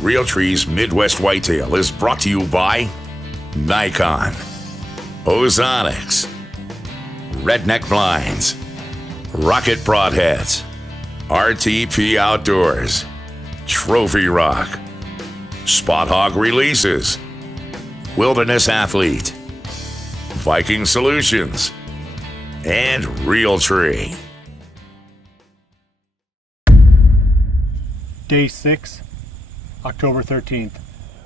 Realtree's Midwest Whitetail is brought to you by Nikon, Ozonics, Redneck Blinds, Rocket Broadheads, RTP Outdoors, Trophy Rock, Spot Hog Releases, Wilderness Athlete, Viking Solutions, and Realtree. Day 6, October 13th.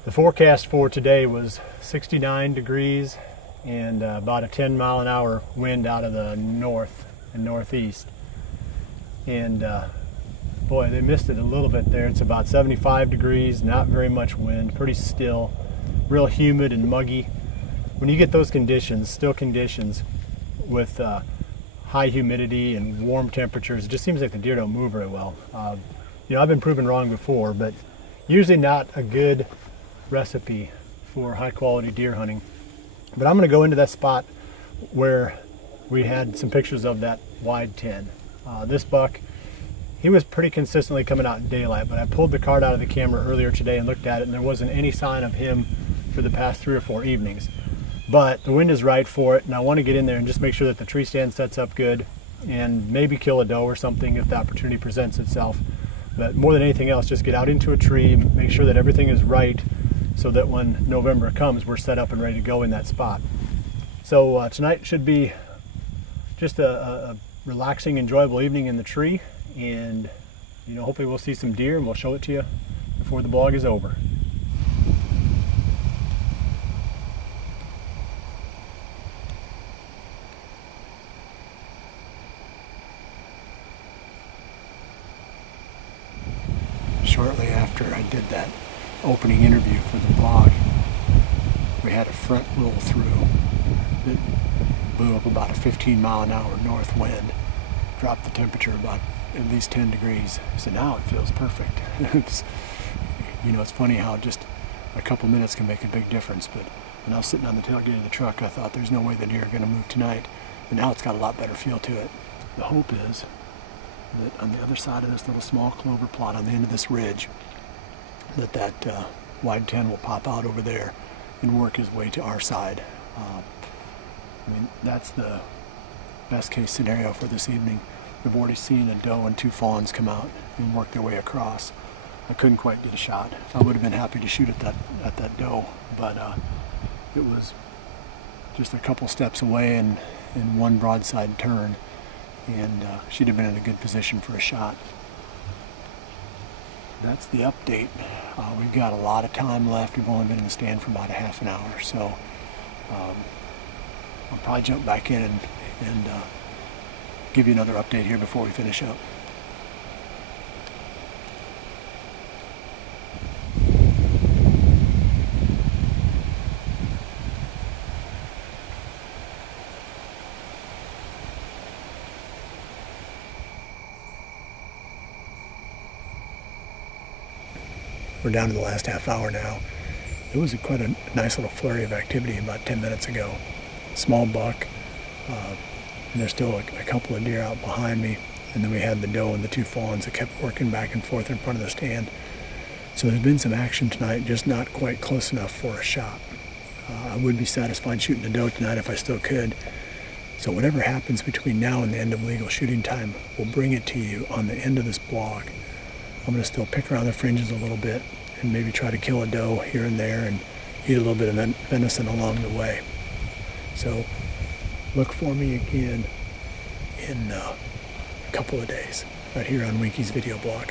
The forecast for today was 69 degrees and about a 10-mile-an-hour wind out of the north and northeast. And boy, they missed it a little bit there. It's about 75 degrees, not very much wind, pretty still, real humid and muggy. When you get those conditions, still conditions, with high humidity and warm temperatures, it just seems like the deer don't move very well. You know, I've been proven wrong before, but usually not a good recipe for high quality deer hunting. But I'm going to go into that spot where we had some pictures of that wide 10. This buck, he was pretty consistently coming out in daylight, but I pulled the card out of the camera earlier today and looked at it, and there wasn't any sign of him for the past 3 or 4 evenings. But the wind is right for it, and I want to get in there and just make sure that the tree stand sets up good and maybe kill a doe or something if the opportunity presents itself. But more than anything else, just get out into a tree, make sure that everything is right so that when November comes, we're set up and ready to go in that spot. So tonight should be just a relaxing, enjoyable evening in the tree, and you know, hopefully we'll see some deer and we'll show it to you before the blog is over. Shortly after I did that opening interview for the blog, we had a front roll through that blew up about a 15-mile-an-hour north wind, dropped the temperature about at least 10 degrees. So now it feels perfect. You know, it's funny how just a couple minutes can make a big difference. But when I was sitting on the tailgate of the truck, I thought there's no way the deer are going to move tonight. But now it's got a lot better feel to it. The hope is that on the other side of this little small clover plot on the end of this ridge, that wide 10 will pop out over there and work his way to our side. I mean, that's the best case scenario for this evening. We've already seen a doe and 2 fawns come out and work their way across. I couldn't quite get a shot. I would have been happy to shoot at that doe, but it was just a couple steps away and one broadside turn, and she'd have been in a good position for a shot. That's the update. We've got a lot of time left. We've only been in the stand for about a half an hour, so I'll probably jump back in and give you another update here before we finish up. We're down to the last half hour now. It was quite a nice little flurry of activity about 10 minutes ago. Small buck, and there's still a couple of deer out behind me. And then we had the doe and the 2 fawns that kept working back and forth in front of the stand. So there's been some action tonight, just not quite close enough for a shot. I would be satisfied shooting a doe tonight if I still could. So whatever happens between now and the end of legal shooting time, we'll bring it to you on the end of this blog. I'm going to still pick around the fringes a little bit and maybe try to kill a doe here and there and eat a little bit of venison along the way. So look for me again in a couple of days right here on Winke's video blog.